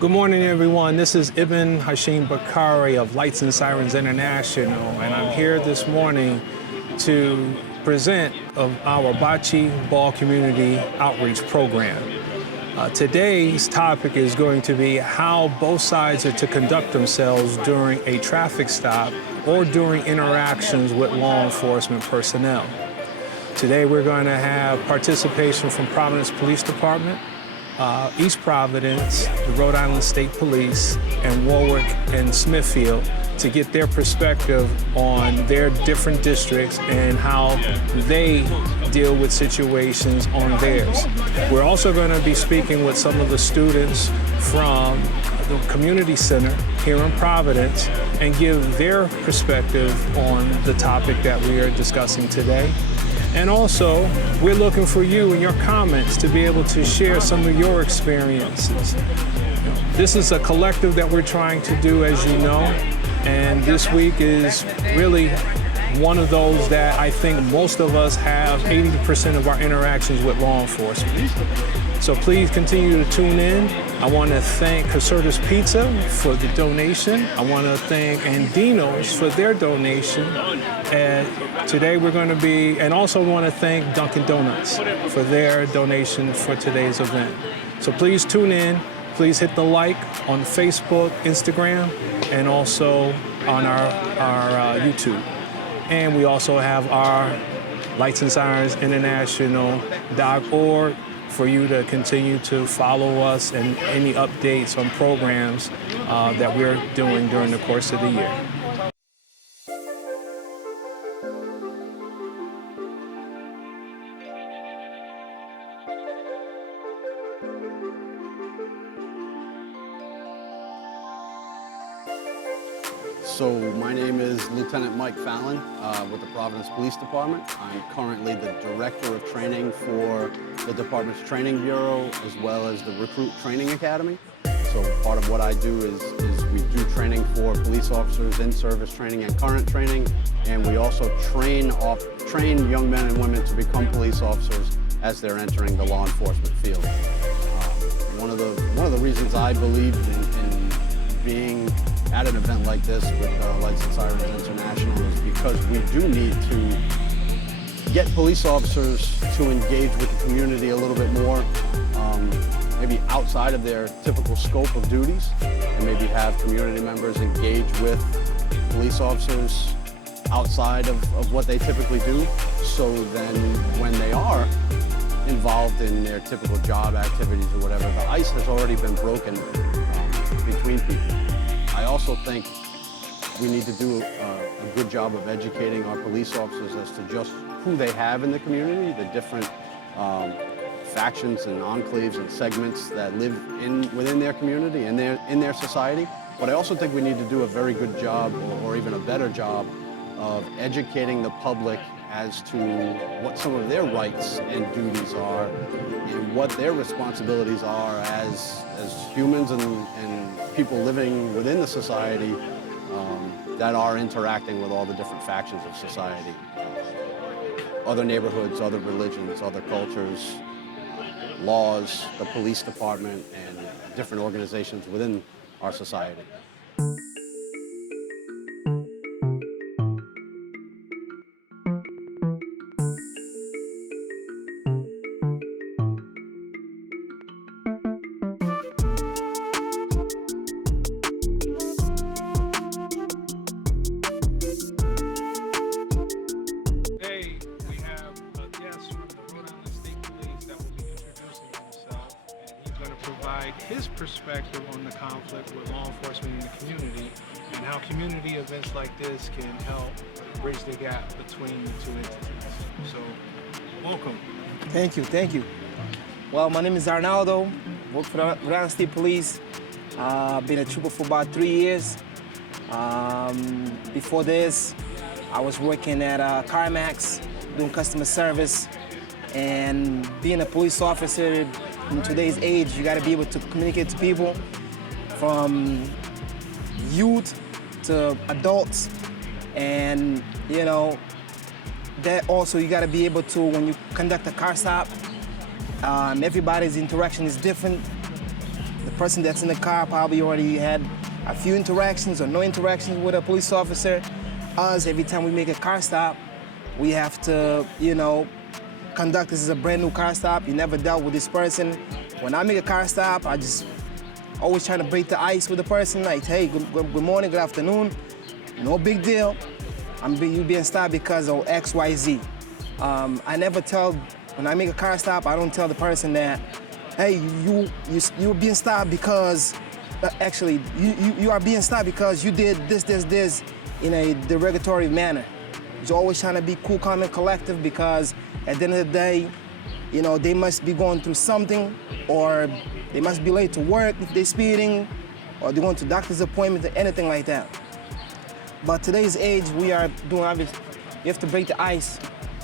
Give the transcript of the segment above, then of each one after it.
Good morning, everyone. This is Ibn Hashim Bakari of Lights and Sirens International, and I'm here this morning to present of our Bocce Ball Community Outreach Program. Today's topic is going to be how both sides are to conduct themselves during a traffic stop or during interactions with law enforcement personnel. Today we're going to have participation from Providence Police Department, East Providence, the Rhode Island State Police, and Warwick and Smithfield to get their perspective on their different districts and how they deal with situations on theirs. We're also going to be speaking with some of the students from the community center here in Providence and give their perspective on the topic that we are discussing today. And also, we're looking for you and your comments to be able to share some of your experiences. This is a collective that we're trying to do, as you know, and this week is really one of those that I think most of us have 80% of our interactions with law enforcement. So please continue to tune in. I want to thank Caserta's Pizza for the donation. I want to thank Andino's for their donation. And today we're going to be, and also want to thank Dunkin' Donuts for their donation for today's event. So please tune in. Please hit the like on Facebook, Instagram, and also on our YouTube. And we also have our Lights and Sirens International.org for you to continue to follow us and any updates on programs that we're doing during the course of the year. So my name is Lieutenant Mike Fallon with the Providence Police Department. I'm currently the Director of Training for the department's training bureau as well as the Recruit Training Academy. So part of what I do is we do training for police officers, in-service training and current training, and we also train young men and women to become police officers as they're entering the law enforcement field. One of the reasons I believe in being at an event like this with Lights and Sirens International is because we do need to get police officers to engage with the community a little bit more, maybe outside of their typical scope of duties, and maybe have community members engage with police officers outside of what they typically do, so then when they are involved in their typical job activities or whatever, the ice has already been broken between people. I also think we need to do a good job of educating our police officers as to just who they have in the community, the different factions and enclaves and segments that live within their community and in their society. But I also think we need to do a very good job, or even a better job, of educating the public as to what some of their rights and duties are and what their responsibilities are as humans and people living within the society that are interacting with all the different factions of society. Other neighborhoods, other religions, other cultures, laws, the police department, and different organizations within our society. His perspective on the conflict with law enforcement in the community and how community events like this can help bridge the gap between the two entities. So, welcome. Thank you. Well, my name is Arnaldo, work for the Rhode Island State Police. Been a trooper for about 3 years. Before this, I was working at CarMax, doing customer service, and being a police officer. In today's age, you got to be able to communicate to people, from youth to adults, and that also you got to be able to, when you conduct a car stop, everybody's interaction is different. the person that's in the car probably already had a few interactions or no interactions with a police officer. Us, every time we make a car stop, we have to, conduct this as a brand new car stop. You never dealt with this person. When I make a car stop, I just always try to break the ice with the person, like, hey, good morning, good afternoon. No big deal. You being stopped because of X, Y, Z. I never tell, when I make a car stop, I don't tell the person that, hey, you're being stopped because, actually, you are being stopped because you did this in a derogatory manner. You're always trying to be cool, calm, and collective because at the end of the day, they must be going through something, or they must be late to work if they're speeding, or they're going to doctor's appointment or anything like that. But today's age, we are doing, obviously, you have to break the ice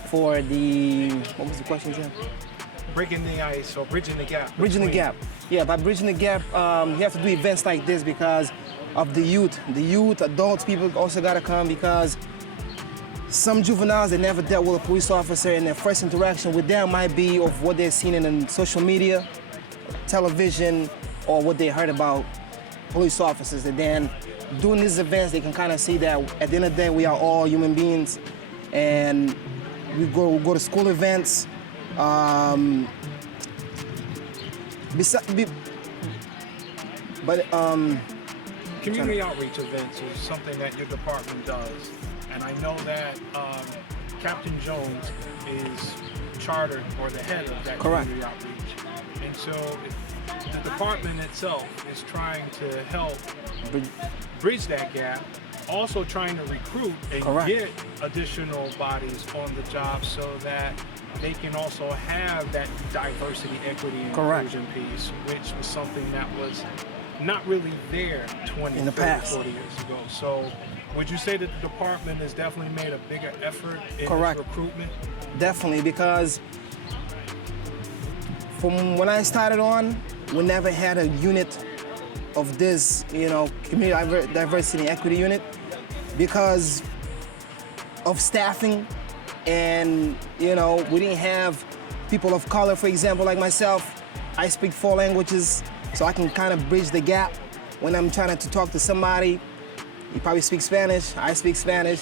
for the, what was the question, Jim? Breaking the ice or bridging the gap. Bridging the gap. Yeah, by bridging the gap, you have to do events like this because of the youth. The youth, adults, people also gotta come because some juveniles, they never dealt with a police officer, and their first interaction with them might be of what they've seen in social media, television, or what they heard about police officers. And then doing these events, they can kind of see that at the end of the day, we are all human beings, and we go to school events. Community outreach events is something that your department does. And I know that Captain Jones is chartered or the head of that Correct. community outreach. And so the department itself is trying to help bridge that gap, also trying to recruit and Correct. get additional bodies on the job so that they can also have that diversity, equity, and Correct. inclusion piece, which was something that was not really there 20, in the 30, past. 40 years ago. So would you say that the department has definitely made a bigger effort in Correct. its recruitment? Definitely, because from when I started on, we never had a unit of this, community diversity and equity unit because of staffing, and we didn't have people of color, for example, like myself. I speak 4 languages, so I can kind of bridge the gap when I'm trying to talk to somebody. You probably speak Spanish, I speak Spanish,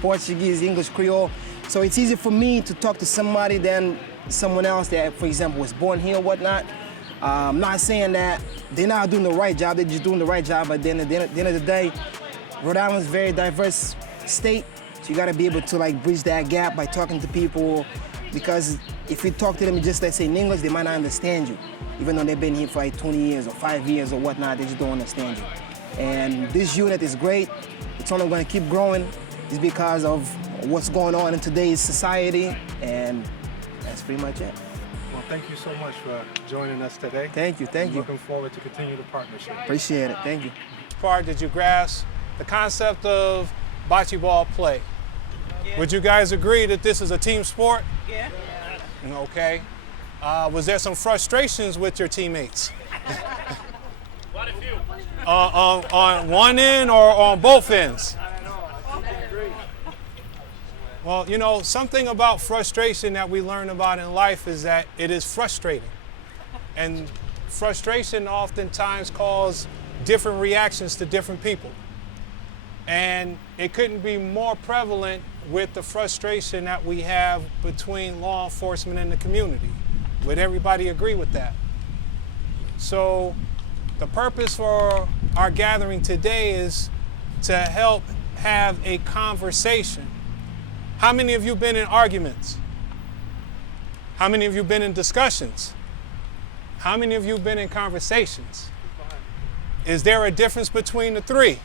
Portuguese, English, Creole. So it's easier for me to talk to somebody than someone else that, for example, was born here or whatnot. I'm not saying that they're not doing the right job, they're just doing the right job, but then at the end of the day, Rhode Island's a very diverse state, so you gotta be able to bridge that gap by talking to people, because if you talk to them just, let's say, in English, they might not understand you. Even though they've been here for 20 years or 5 years or whatnot, they just don't understand you. And this unit is great. It's only going to keep growing. It's because of what's going on in today's society, and that's pretty much it. Well, thank you so much for joining us today. Thank you. Looking forward to continue the partnership. Appreciate it. Thank you. Part, did you grasp the concept of bocce ball play? Yeah. Would you guys agree that this is a team sport? Yeah. Okay. Was there some frustrations with your teammates? Quite a few. On one end or on both ends? Well, something about frustration that we learn about in life is that it is frustrating. And frustration oftentimes causes different reactions to different people. And it couldn't be more prevalent with the frustration that we have between law enforcement and the community. Would everybody agree with that? So the purpose for our gathering today is to help have a conversation. How many of you been in arguments? How many of you been in discussions? How many of you been in conversations? Is there a difference between the three?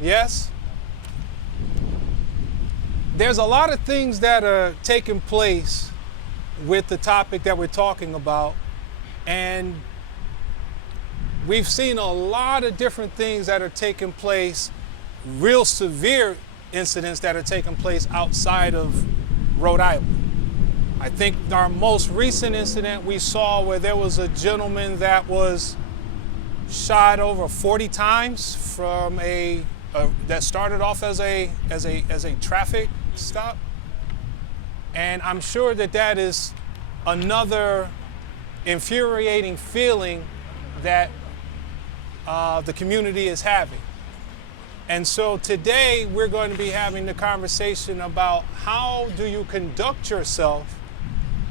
Yes? There's a lot of things that are taking place with the topic that we're talking about, and we've seen a lot of different things that are taking place, real severe incidents that are taking place outside of Rhode Island. I think our most recent incident we saw where there was a gentleman that was shot over 40 times from that started off as a traffic stop. And I'm sure that is another infuriating feeling that the community is having. And so today we're going to be having the conversation about how do you conduct yourself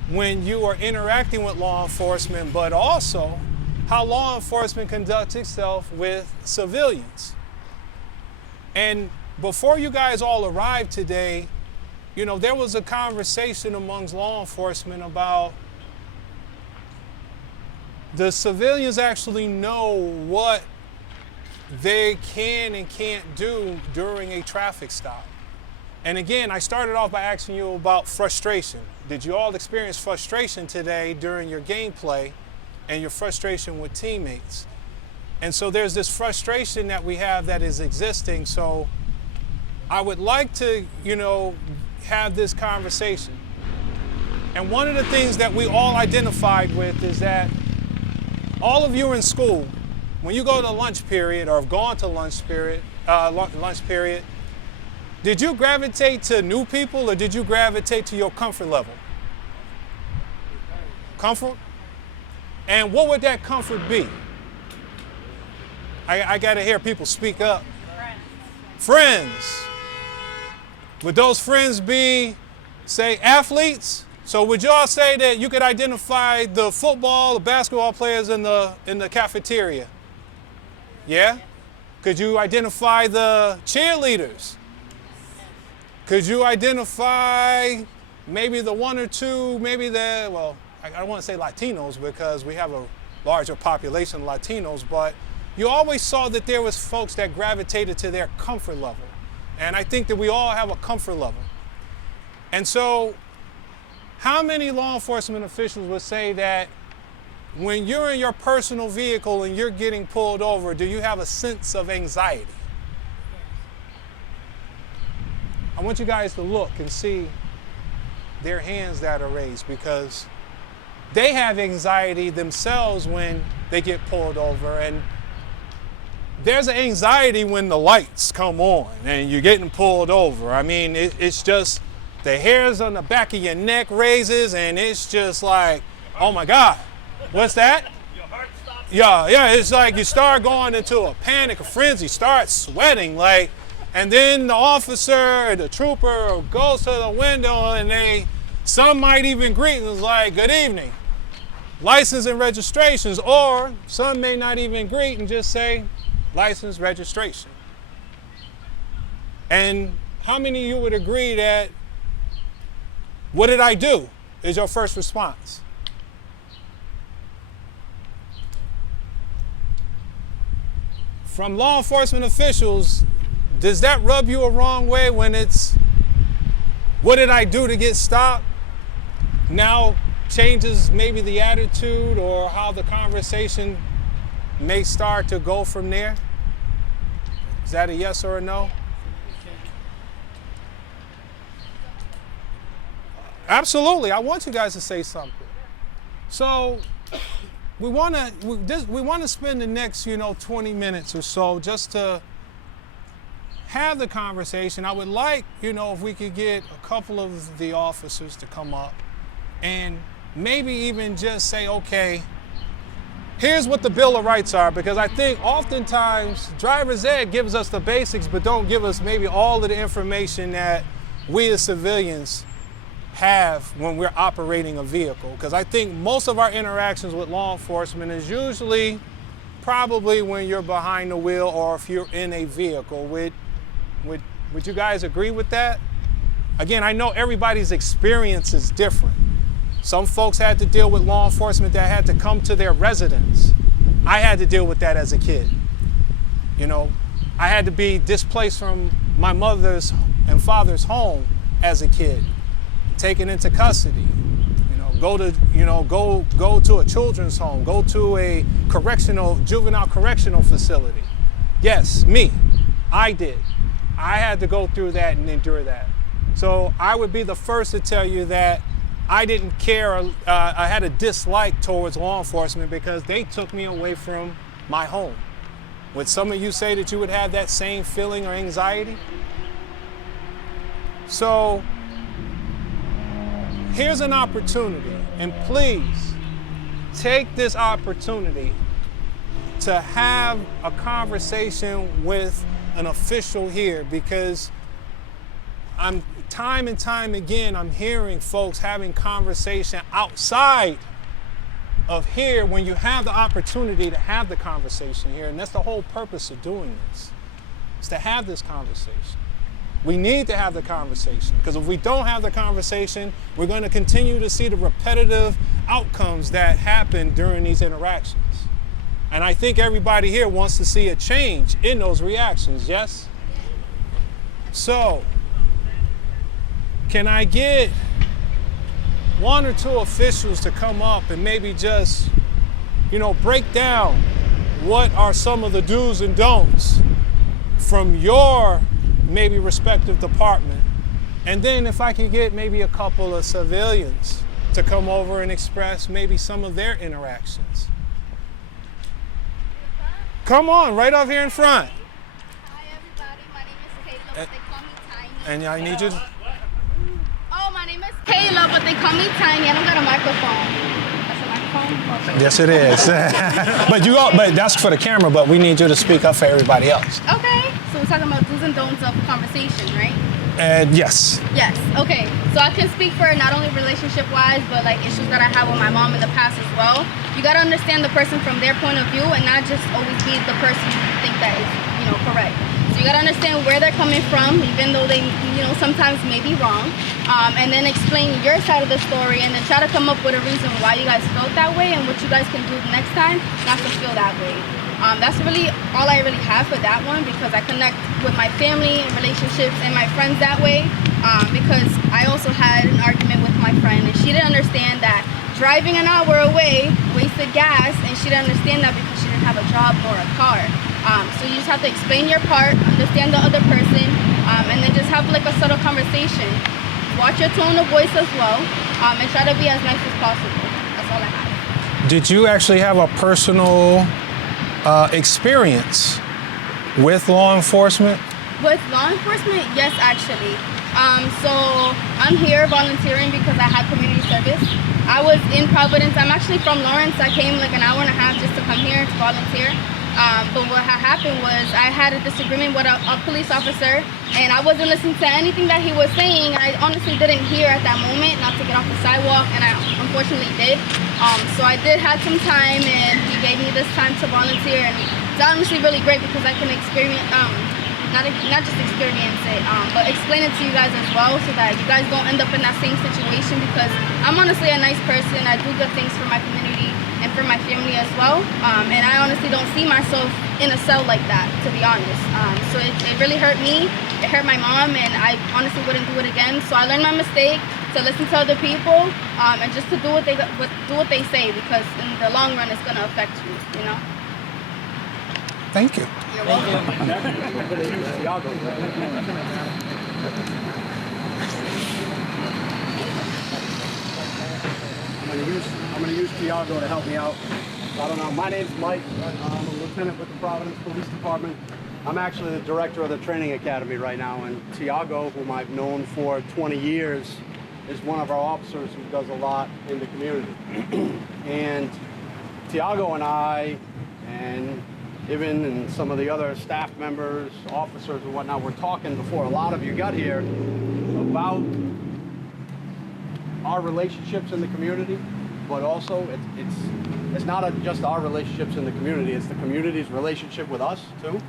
when you are interacting with law enforcement, but also how law enforcement conducts itself with civilians. And before you guys all arrived today, you know, there was a conversation amongst law enforcement about the civilians actually know what they can and can't do during a traffic stop. And again, I started off by asking you about frustration. Did you all experience frustration today during your gameplay and your frustration with teammates? And so there's this frustration that we have that is existing. So I would like to, you know, have this conversation. And one of the things that we all identified with is that all of you in school, when you go to lunch period or have gone to lunch period, did you gravitate to new people or did you gravitate to your comfort level? Comfort? And what would that comfort be? I got to hear people speak up. Friends. Would those friends be, say, athletes? So would y'all say that you could identify the football, the basketball players in the cafeteria? Yeah? Could you identify the cheerleaders? Could you identify maybe the one or two, maybe the, well, I don't want to say Latinos because we have a larger population of Latinos, but you always saw that there was folks that gravitated to their comfort level. And I think that we all have a comfort level. And so how many law enforcement officials would say that when you're in your personal vehicle and you're getting pulled over, do you have a sense of anxiety? I want you guys to look and see their hands that are raised because they have anxiety themselves when they get pulled over. And there's an anxiety when the lights come on and you're getting pulled over. I mean, it's just the hairs on the back of your neck raises and it's just like, oh my God, what's that? Your heart stops. Yeah, it's like you start going into a panic, a frenzy, start sweating, like, and then the officer or the trooper goes to the window and some might even greet and is like, good evening, license and registrations, or some may not even greet and just say, license, registration. And how many of you would agree that what did I do is your first response? From law enforcement officials, does that rub you a wrong way when it's, what did I do to get stopped? Now changes maybe the attitude or how the conversation may start to go from there? Is that a yes or a no? Absolutely, I want you guys to say something. So we want to spend the next, 20 minutes or so just to have the conversation. I would like, if we could get a couple of the officers to come up and maybe even just say, okay, here's what the Bill of Rights are, because I think oftentimes driver's ed gives us the basics, but don't give us maybe all of the information that we as civilians have when we're operating a vehicle. Because I think most of our interactions with law enforcement is usually probably when you're behind the wheel or if you're in a vehicle. Would you guys agree with that? Again, I know everybody's experience is different. Some folks had to deal with law enforcement that had to come to their residence. I had to deal with that as a kid. I had to be displaced from my mother's and father's home as a kid, taken into custody, go to a children's home, go to a juvenile correctional facility. Yes, me, I did. I had to go through that and endure that. So I would be the first to tell you that I didn't care, I had a dislike towards law enforcement because they took me away from my home. Would some of you say that you would have that same feeling or anxiety? So here's an opportunity, and please take this opportunity to have a conversation with an official here, because time and time again, I'm hearing folks having conversation outside of here when you have the opportunity to have the conversation here. And that's the whole purpose of doing this, is to have this conversation. We need to have the conversation, because if we don't have the conversation, we're going to continue to see the repetitive outcomes that happen during these interactions. And I think everybody here wants to see a change in those reactions, yes? So, can I get one or two officials to come up and maybe just, break down what are some of the do's and don'ts from your maybe respective department? And then if I could get maybe a couple of civilians to come over and express maybe some of their interactions. Come on, right up here in front. Hi everybody, my name is Kayla, but they call me Tiny. And I need you to... Oh, my name is Kayla, but they call me Tiny. I don't got a microphone. That's a microphone? Yes, it is. but that's for the camera, but we need you to speak up for everybody else. Okay, so we're talking about do's and don'ts of conversation, right? Yes. Yes, okay. So I can speak for not only relationship-wise, but like issues that I had with my mom in the past as well. You gotta understand the person from their point of view and not just always be the person you think that is, correct. So you gotta understand where they're coming from, even though they, sometimes may be wrong. And then explain your side of the story and then try to come up with a reason why you guys felt that way and what you guys can do next time not to feel that way. That's really all I really have for that one, because I connect with my family and relationships and my friends that way, because I also had an argument with my friend and she didn't understand that driving an hour away wasted gas, and she didn't understand that because she didn't have a job or a car. So you just have to explain your part, understand the other person, and then just have like a subtle conversation. Watch your tone of voice as well, and try to be as nice as possible. That's all I have. Did you actually have a personal experience with law enforcement? With law enforcement, yes, actually. So I'm here volunteering because I had community service. I was in Providence. I'm actually from Lawrence. I came like an hour and a half just to come here to volunteer. But what had happened was I had a disagreement with a police officer, and I wasn't listening to anything that he was saying. I honestly didn't hear at that moment not to get off the sidewalk, and I unfortunately did. So I did have some time, and he gave me this time to volunteer, and it's honestly really great because I can experience, not just experience it, but explain it to you guys as well, so that you guys don't end up in that same situation, because I'm honestly a nice person. I do good things for my community and for my family as well, and I honestly don't see myself in a cell like that, to be honest. So it really hurt me, it hurt my mom, and I honestly wouldn't do it again. So I learned my mistake, to listen to other people, and just to do what they say, because in the long run it's going to affect you, Thank you. You're welcome. I'm going to use Tiago to help me out. I don't know. My name's Mike. I'm a lieutenant with the Providence Police Department. I'm actually the director of the training academy right now, and Tiago, whom I've known for 20 years, is one of our officers who does a lot in the community. And Tiago and I, and Ivan and some of the other staff members, officers and whatnot, were talking before a lot of you got here about our relationships in the community, but also it's not just our relationships in the community, it's the community's relationship with us too.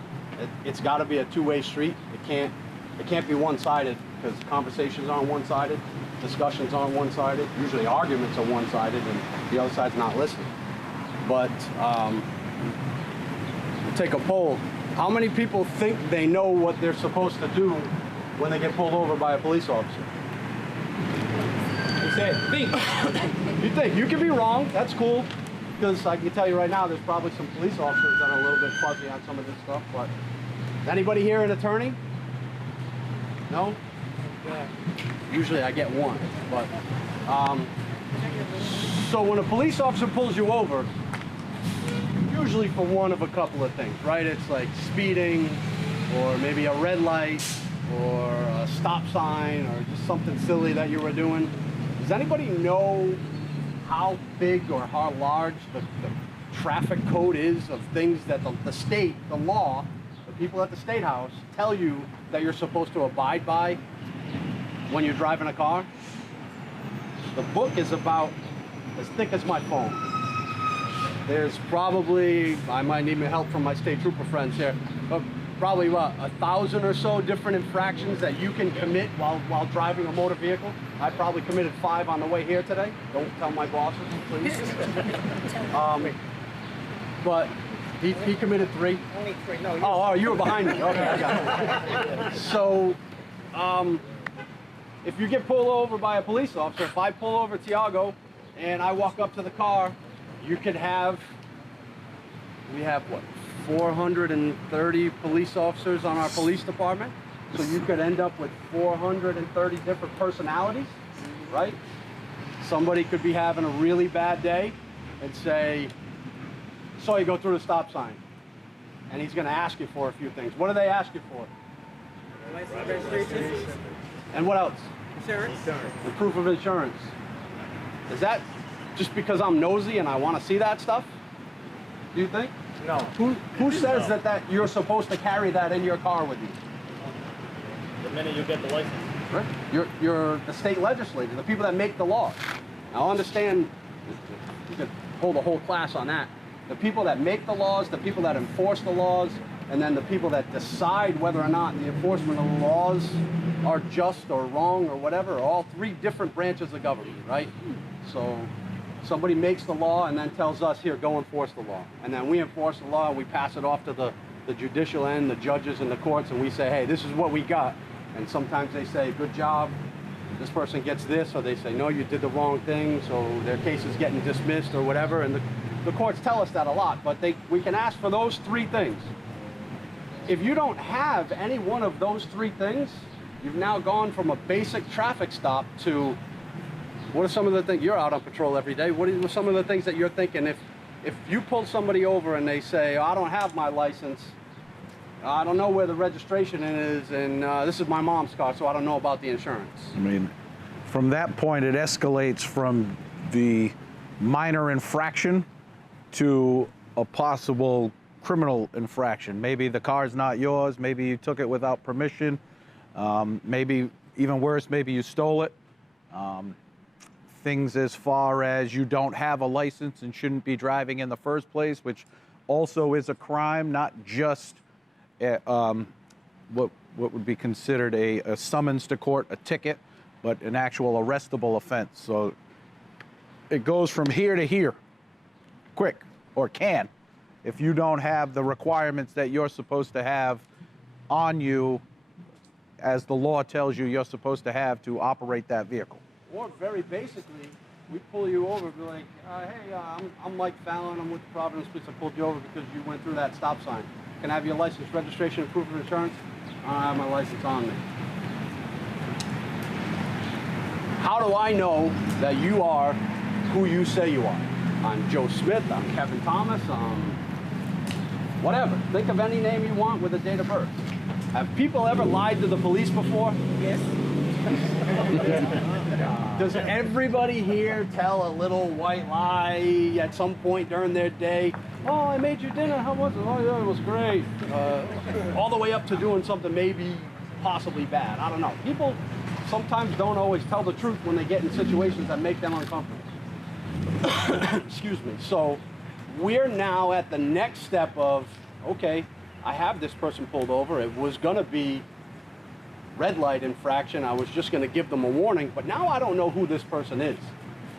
It's got to be a two-way street. It can't be one-sided, because conversations are one-sided, discussions are one-sided, usually arguments are one-sided, and the other side's not listening. But we'll take a poll. How many people think they know what they're supposed to do when they get pulled over by a police officer? You say, think. You think. You can be wrong. That's cool. Because I can tell you right now, there's probably some police officers that are a little bit fuzzy on some of this stuff. But is anybody here an attorney? No? Yeah. Usually I get one. But so when a police officer pulls you over, usually for one of a couple of things, right? It's like speeding, or maybe a red light, or a stop sign, or just something silly that you were doing. Does anybody know how big or how large the traffic code is of things that the state, the law, the people at the State House tell you that you're supposed to abide by when you're driving a car. The book is about as thick as my phone. There's probably, I might need help from my state trooper friends here, but probably what, 1,000 or so different infractions that you can commit while driving a motor vehicle. I probably committed 5 on the way here today. Don't tell my bosses, please. But he committed 3. Only 3. No. Oh, you were behind me. Okay, I got it. So, if you get pulled over by a police officer, if I pull over Tiago and I walk up to the car, you could have, we have what, 430 police officers on our police department. So you could end up with 430 different personalities, right? Somebody could be having a really bad day and say, saw you go through the stop sign. And he's gonna ask you for a few things. What do they ask you for? License, registration. And what else? Insurance. The proof of insurance. Is that just because I'm nosy and I want to see that stuff? Do you think? No. Who says that you're supposed to carry that in your car with you? The minute you get the license. Right? You're the state legislature, the people that make the laws. Now, I understand, you could hold a whole class on that. The people that make the laws, the people that enforce the laws, and then the people that decide whether or not the enforcement of the laws are just or wrong or whatever, are all 3 different branches of government, right? So somebody makes the law and then tells us, here, go enforce the law. And then we enforce the law and we pass it off to the judicial end, the judges and the courts, and we say, hey, this is what we got. And sometimes they say, good job, this person gets this, or they say, no, you did the wrong thing, so their case is getting dismissed or whatever. And the courts tell us that a lot, but we can ask for those 3 things. If you don't have any one of those 3 things, you've now gone from a basic traffic stop to, what are some of the things, you're out on patrol every day, what are some of the things that you're thinking if you pull somebody over and they say, oh, I don't have my license, I don't know where the registration is, and this is my mom's car, so I don't know about the insurance. I mean, from that point, it escalates from the minor infraction to a possible criminal infraction. Maybe the car's not yours, maybe you took it without permission, maybe even worse, maybe you stole it. Things as far as you don't have a license and shouldn't be driving in the first place, which also is a crime, not just what would be considered a summons to court, a ticket, but an actual arrestable offense. So it goes from here to here, quick, or can, if you don't have the requirements that you're supposed to have on you as the law tells you you're supposed to have to operate that vehicle. Or very basically, we pull you over and be like, hey, I'm Mike Fallon, I'm with the Providence Police, I pulled you over because you went through that stop sign. Can I have your license, registration, and proof of insurance? I don't have my license on me. How do I know that you are who you say you are? I'm Joe Smith, I'm Kevin Thomas, whatever. Think of any name you want with a date of birth. Have people ever lied to the police before? Yes. Does everybody here tell a little white lie at some point during their day? Oh, I made you dinner, how was it? Oh yeah, it was great. All the way up to doing something maybe possibly bad. I don't know. People sometimes don't always tell the truth when they get in situations that make them uncomfortable. Excuse me. So we're now at the next step of, okay, I have this person pulled over. It was gonna be red light infraction. I was just gonna give them a warning, but now I don't know who this person is.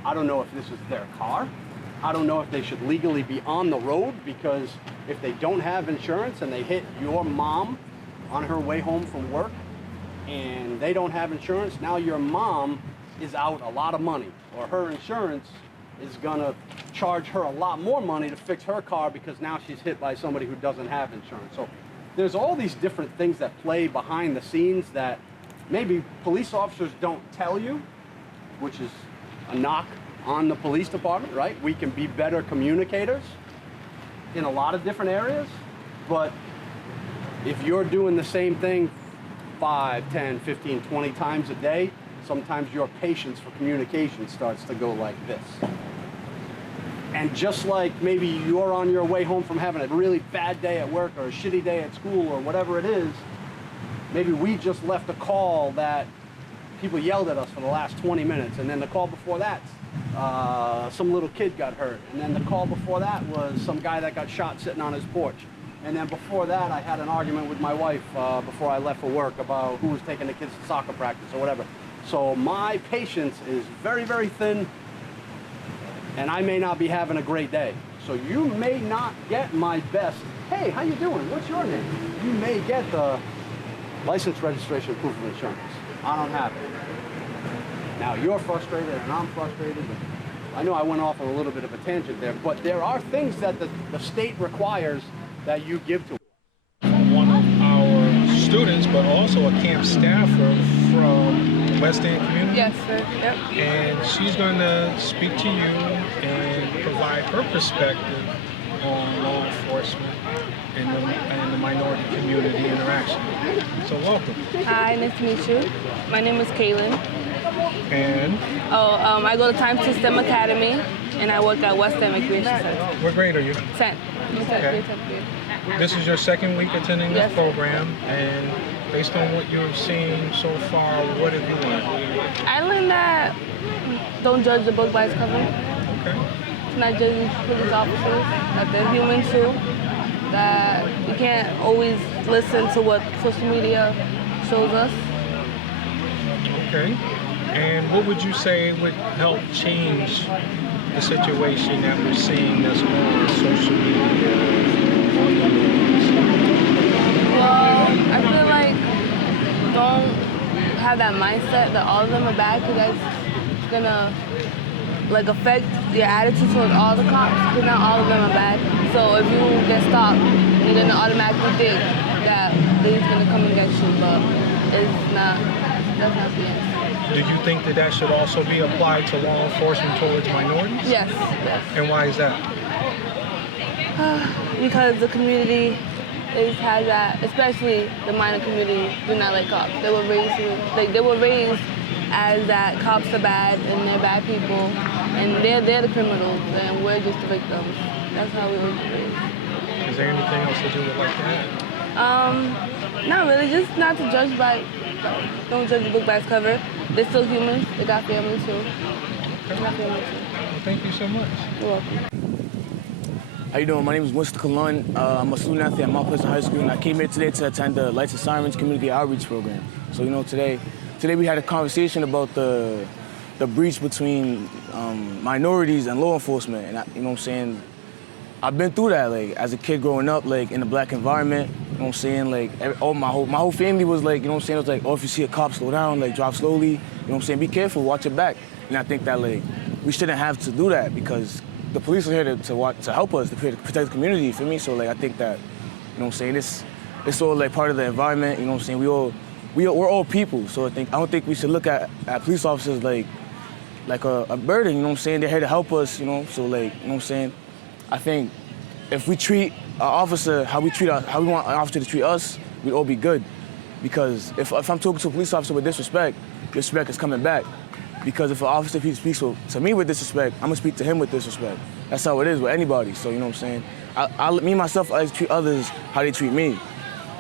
I don't know if this is their car. I don't know if they should legally be on the road, because if they don't have insurance and they hit your mom on her way home from work and they don't have insurance, now your mom is out a lot of money, or her insurance is gonna charge her a lot more money to fix her car because now she's hit by somebody who doesn't have insurance. So there's all these different things that play behind the scenes that maybe police officers don't tell you, which is a knock on the police department, right? We can be better communicators in a lot of different areas, but if you're doing the same thing 5, 10, 15, 20 times a day, sometimes your patience for communication starts to go like this. And just like maybe you're on your way home from having a really bad day at work or a shitty day at school or whatever it is, maybe we just left a call that people yelled at us for the last 20 minutes. And then the call before that, some little kid got hurt. And then the call before that was some guy that got shot sitting on his porch. And then before that, I had an argument with my wife before I left for work about who was taking the kids to soccer practice or whatever. So my patience is very, very thin, and I may not be having a great day. So you may not get my best, hey, how you doing? What's your name? You may get the license, registration, proof of insurance. I don't have it. Now you're frustrated and I'm frustrated. I know I went off on a little bit of a tangent there, but there are things that the state requires that you give to One of our students, but also a camp staffer from West End Community. Yes, sir. Yep. And she's going to speak to you and provide her perspective on law enforcement and the minority community interaction. So welcome. Hi, nice to meet you. My name is Kalyn. And I go to Time System Academy, and I work at West End Recreation Center. what grade are you? 10. Okay. This is your second week attending this Yes. program, and based on what you've seen so far, what have you learned? I learned that don't judge the book by its cover. Okay. Not judge police officers, that they're human too. That you can't always listen to what social media shows us. Okay. And what would you say would help change the situation that we're seeing that's on social media? Well, I feel like don't have that mindset that all of them are bad, because that's gonna like affect your attitude towards all the cops, because not all of them are bad. So if you get stopped, you're gonna automatically think that they're gonna come and get you, but it's not. That's not the answer. Do you think that that should also be applied to law enforcement towards minorities? Yes. And why is that? Because the community has that, especially the minor community, do not like cops. They were raised as that cops are bad and they're bad people, and they're the criminals and we're just the victims. That's how we were raised. Is there anything else to do with like that? Not really, just not to judge don't judge the book by its cover. They're still humans, they got family too. They got family too. Well, thank you so much. You're welcome. How you doing? My name is Mr. Kalyn. I'm a student athlete at Mount Pleasant High School, and I came here today to attend the Lights and Sirens Community Outreach Program. So, today we had a conversation about the breach between minorities and law enforcement, and you know what I'm saying? I've been through that, like, as a kid growing up, like, in a black environment, you know what I'm saying? Like, my whole family was like, you know what I'm saying? It was like, oh, if you see a cop, slow down, like, drive slowly, you know what I'm saying? Be careful, watch your back. And I think that, like, we shouldn't have to do that, because the police are here to help us, to protect the community, for me. So, like, I think that, you know what I'm saying, it's all, like, part of the environment, you know what I'm saying? We're all people, so I don't think we should look at police officers like a burden, you know what I'm saying? They're here to help us, so, like, you know what I'm saying? I think if we treat an officer how we want an officer to treat us, we'd all be good. Because if I'm talking to a police officer with disrespect is coming back. Because if an officer speaks to me with disrespect, I'm gonna speak to him with disrespect. That's how it is with anybody, so you know what I'm saying? Me, myself, I treat others how they treat me.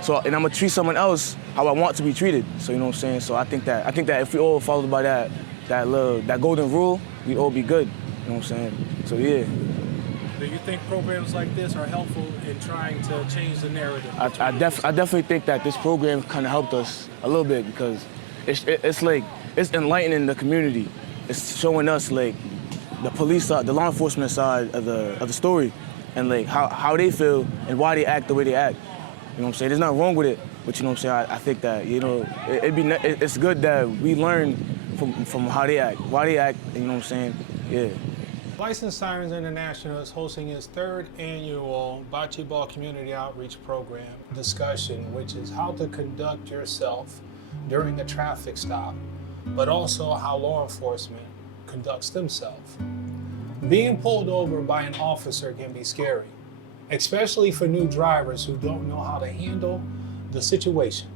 So, and I'm gonna treat someone else how I want to be treated, so you know what I'm saying? So I think that if we all followed by that golden rule, we'd all be good, you know what I'm saying? So yeah. Do you think programs like this are helpful in trying to change the narrative? I definitely think that this program kind of helped us a little bit, because it's like, it's enlightening the community. It's showing us, like, the police side, the law enforcement side of the story, and, like, how they feel and why they act the way they act. You know what I'm saying? There's nothing wrong with it, but you know what I'm saying? I think that, it's good that we learn from how they act, why they act, you know what I'm saying? Yeah. Lights and Sirens International is hosting its third annual Bocce Ball Community Outreach Program discussion, which is how to conduct yourself during a traffic stop, but also how law enforcement conducts themselves. Being pulled over by an officer can be scary, especially for new drivers who don't know how to handle the situation.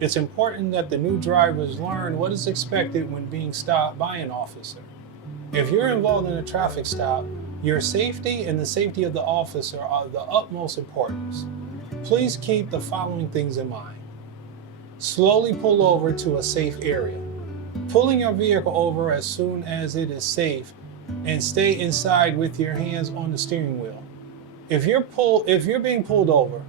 It's important that the new drivers learn what is expected when being stopped by an officer. If you're involved in a traffic stop, Your safety and the safety of the officer are of the utmost importance. Please keep the following things in mind. Slowly pull over to a safe area. Pulling your vehicle over as soon as it is safe and stay inside with your hands on the steering wheel. If you're being pulled over,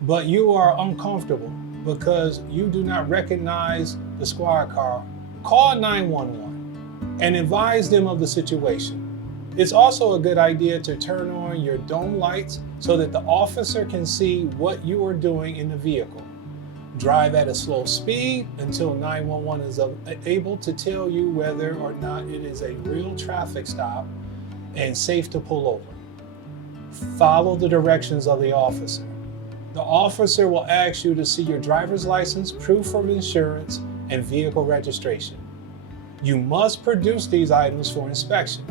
but you are uncomfortable because you do not recognize the squad car, call 911 and advise them of the situation. It's also a good idea to turn on your dome lights so that the officer can see what you are doing in the vehicle. Drive at a slow speed until 911 is able to tell you whether or not it is a real traffic stop and safe to pull over. Follow the directions of the officer. The officer will ask you to see your driver's license, proof of insurance, and vehicle registration. You must produce these items for inspection.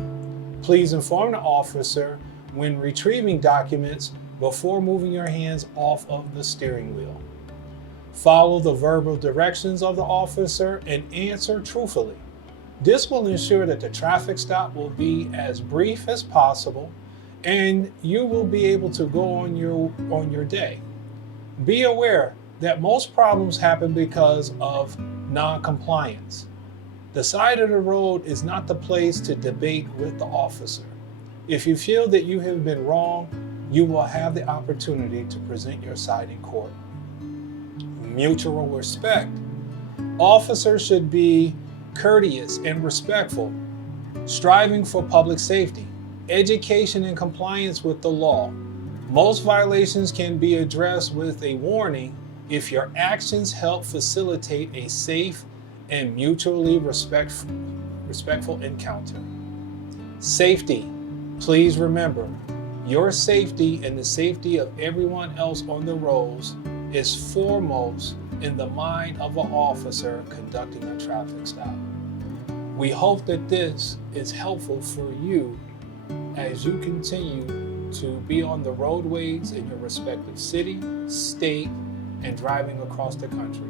Please inform the officer when retrieving documents before moving your hands off of the steering wheel. Follow the verbal directions of the officer and answer truthfully. This will ensure that the traffic stop will be as brief as possible and you will be able to go on your day. Be aware that most problems happen because of non-compliance. The side of the road is not the place to debate with the officer. If you feel that you have been wrong, you will have the opportunity to present your side in court. Mutual respect. Officers should be courteous and respectful, striving for public safety, education, and compliance with the law. Most violations can be addressed with a warning if your actions help facilitate a safe and mutually respectful encounter. Safety. Please remember, your safety and the safety of everyone else on the roads is foremost in the mind of an officer conducting a traffic stop. We hope that this is helpful for you as you continue to be on the roadways in your respective city, state, and driving across the country.